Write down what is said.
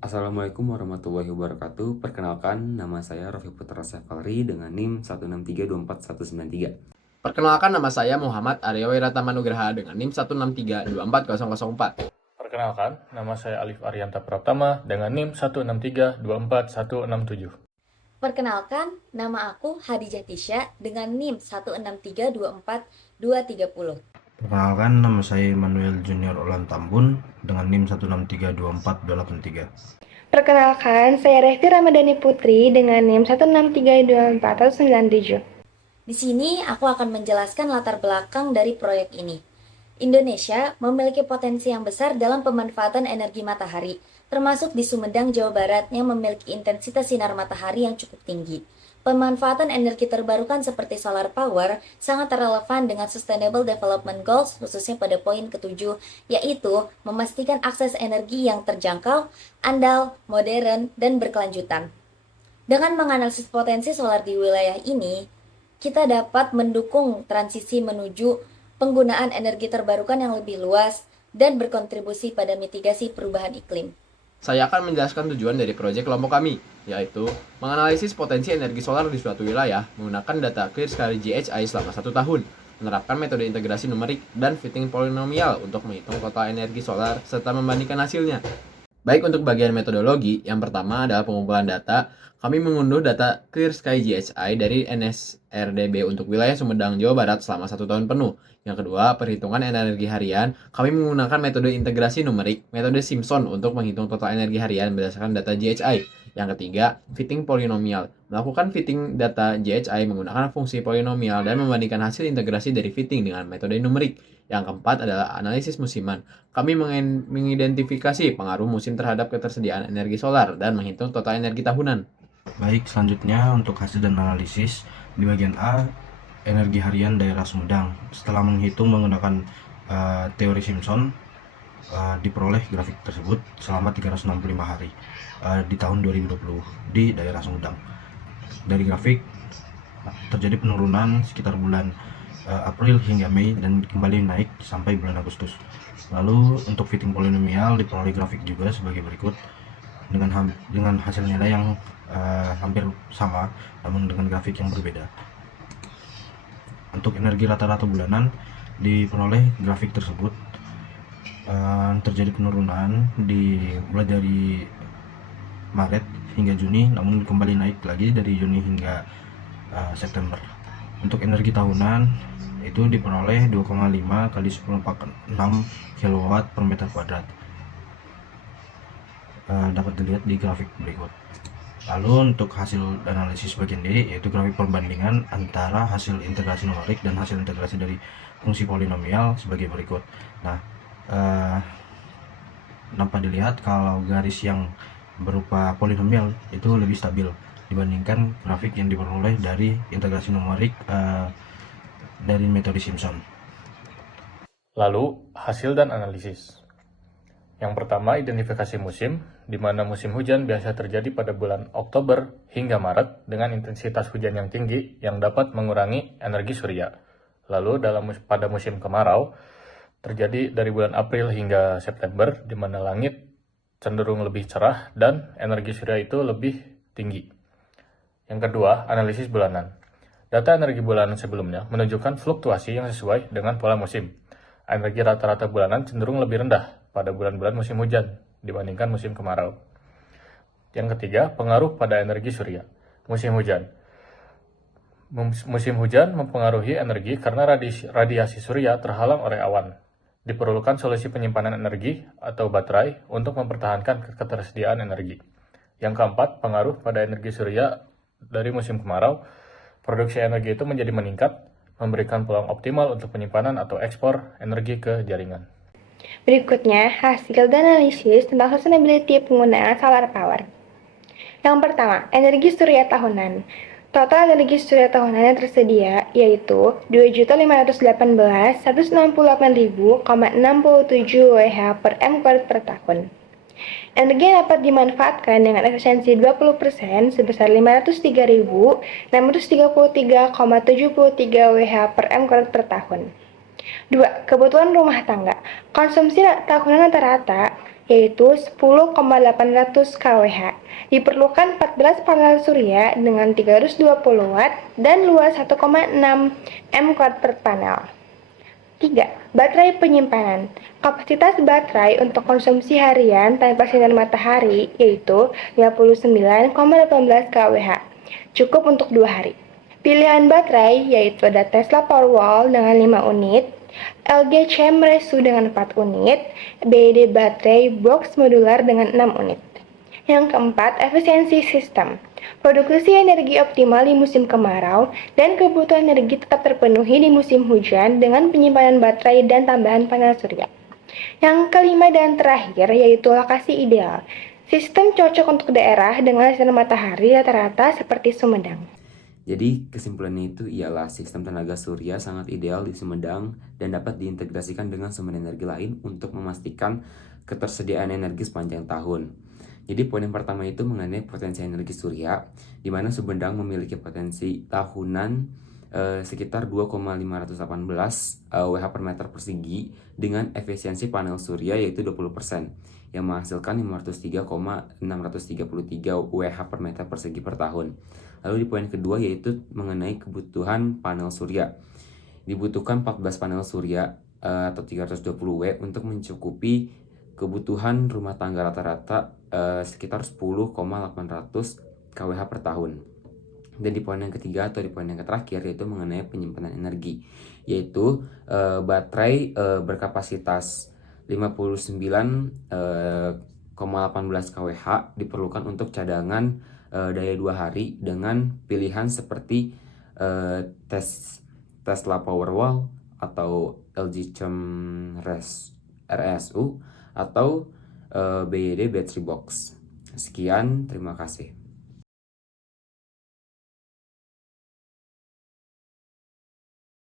Assalamualaikum warahmatullahi wabarakatuh. Perkenalkan, nama saya Raffi Putra Sefalri dengan NIM 163241193. Perkenalkan, nama saya Muhammad Aryo Wiratanugraha dengan NIM 163240004. Perkenalkan, nama saya Alif Arianta Pratama dengan NIM 163241167. Perkenalkan, nama aku Hadijah Tisha dengan NIM 163242230. Perkenalkan, nama saya Immanuel Junior Olan Tambun dengan NIM 1632423. Perkenalkan, saya Revi Ramadhani Putri dengan NIM 1632497. Di sini aku akan menjelaskan latar belakang dari proyek ini. Indonesia memiliki potensi yang besar dalam pemanfaatan energi matahari, termasuk di Sumedang, Jawa Barat yang memiliki intensitas sinar matahari yang cukup tinggi. Pemanfaatan energi terbarukan seperti solar power sangat relevan dengan Sustainable Development Goals, khususnya pada poin ke-7, yaitu memastikan akses energi yang terjangkau, andal, modern, dan berkelanjutan. Dengan menganalisis potensi solar di wilayah ini, kita dapat mendukung transisi menuju penggunaan energi terbarukan yang lebih luas dan berkontribusi pada mitigasi perubahan iklim. Saya akan menjelaskan tujuan dari proyek kelompok kami, yaitu menganalisis potensi energi solar di suatu wilayah menggunakan data Clear Sky GHI selama 1 tahun, menerapkan metode integrasi numerik dan fitting polinomial untuk menghitung total energi solar serta membandingkan hasilnya. Baik, untuk bagian metodologi, yang pertama adalah pengumpulan data. Kami mengunduh data Clear Sky GHI dari NSRDB untuk wilayah Sumedang, Jawa Barat selama 1 tahun penuh. Yang kedua, perhitungan energi harian. Kami menggunakan metode integrasi numerik, metode Simpson untuk menghitung total energi harian berdasarkan data GHI. Yang ketiga, fitting polinomial. Melakukan fitting data GHI menggunakan fungsi polinomial dan membandingkan hasil integrasi dari fitting dengan metode numerik. Yang keempat adalah analisis musiman. Kami mengidentifikasi pengaruh musim terhadap ketersediaan energi solar dan menghitung total energi tahunan. Baik, selanjutnya untuk hasil dan analisis di bagian A, energi harian daerah Sumedang. Setelah menghitung menggunakan teori Simpson, diperoleh grafik tersebut selama 365 hari di tahun 2020 di daerah Sumedang. Dari grafik terjadi penurunan sekitar bulan April hingga Mei dan kembali naik sampai bulan Agustus. Lalu untuk fitting polinomial diperoleh grafik juga sebagai berikut dengan hasil nilai yang hampir sama namun dengan grafik yang berbeda. Untuk energi rata-rata bulanan diperoleh grafik tersebut terjadi penurunan mulai dari Maret hingga Juni, namun kembali naik lagi dari Juni hingga September. Untuk energi tahunan itu diperoleh 2,5 kali 10⁻⁶ kW per meter kuadrat. Dapat dilihat di grafik berikut. Lalu untuk hasil analisis bagian D, yaitu grafik perbandingan antara hasil integrasi numerik dan hasil integrasi dari fungsi polinomial sebagai berikut. Nah, dapat dilihat kalau garis yang berupa polinomial itu lebih stabil dibandingkan grafik yang diperoleh dari integrasi numerik dari metode Simpson. Lalu, hasil dan analisis. Yang pertama, identifikasi musim, di mana musim hujan biasa terjadi pada bulan Oktober hingga Maret dengan intensitas hujan yang tinggi yang dapat mengurangi energi surya. Lalu, pada musim kemarau, terjadi dari bulan April hingga September, di mana langit cenderung lebih cerah dan energi surya itu lebih tinggi. Yang kedua, analisis bulanan. Data energi bulanan sebelumnya menunjukkan fluktuasi yang sesuai dengan pola musim. Energi rata-rata bulanan cenderung lebih rendah pada bulan-bulan musim hujan dibandingkan musim kemarau. Yang ketiga, pengaruh pada energi surya. Musim hujan. Musim hujan mempengaruhi energi karena radiasi surya terhalang oleh awan. Diperlukan solusi penyimpanan energi atau baterai untuk mempertahankan ketersediaan energi. Yang keempat, pengaruh pada energi surya dari musim kemarau. Produksi energi itu menjadi meningkat, memberikan peluang optimal untuk penyimpanan atau ekspor energi ke jaringan. Berikutnya, hasil dan analisis tentang sustainability penggunaan solar power. Yang pertama, energi surya tahunan. Total energi surya tahunan yang tersedia yaitu 2.518.168.067 Wh per m² per tahun. Energi yang dapat dimanfaatkan dengan efisiensi 20% sebesar 503.633,73 Wh per m² per tahun. 2. Kebutuhan rumah tangga. Konsumsi tahunan rata-rata yaitu 10,800 kWh. Diperlukan 14 panel surya dengan 320 watt dan luas 1,6 M² per panel. 3. Baterai penyimpanan. Kapasitas baterai untuk konsumsi harian tanpa sinar matahari yaitu 59,18 kWh. Cukup untuk 2 hari. Pilihan baterai yaitu ada Tesla Powerwall dengan 5 unit, LG Chemresu dengan 4 unit, BYD baterai box modular dengan 6 unit. Yang keempat, efisiensi sistem. Produksi energi optimal di musim kemarau dan kebutuhan energi tetap terpenuhi di musim hujan dengan penyimpanan baterai dan tambahan panel surya. Yang kelima dan terakhir yaitu lokasi ideal. Sistem cocok untuk daerah dengan sinar matahari rata-rata seperti Sumedang. Jadi kesimpulannya itu ialah sistem tenaga surya sangat ideal di Sumedang dan dapat diintegrasikan dengan sumber energi lain untuk memastikan ketersediaan energi sepanjang tahun. Jadi poin yang pertama itu mengenai potensi energi surya, di mana Sumedang memiliki potensi tahunan sekitar 2,518 Wh per meter persegi dengan efisiensi panel surya yaitu 20%, yang menghasilkan 503,633 Wh per meter persegi per tahun. Lalu di poin kedua yaitu mengenai kebutuhan panel surya. Dibutuhkan 14 panel surya atau 320 W untuk mencukupi kebutuhan rumah tangga rata-rata sekitar 10,800 kWh per tahun. Dan di poin yang ketiga atau di poin yang terakhir yaitu mengenai penyimpanan energi, yaitu baterai berkapasitas 59,18 kWh diperlukan untuk cadangan daya 2 hari dengan pilihan seperti Tesla Powerwall atau LG Chemresu atau BYD Battery Box. Sekian, terima kasih.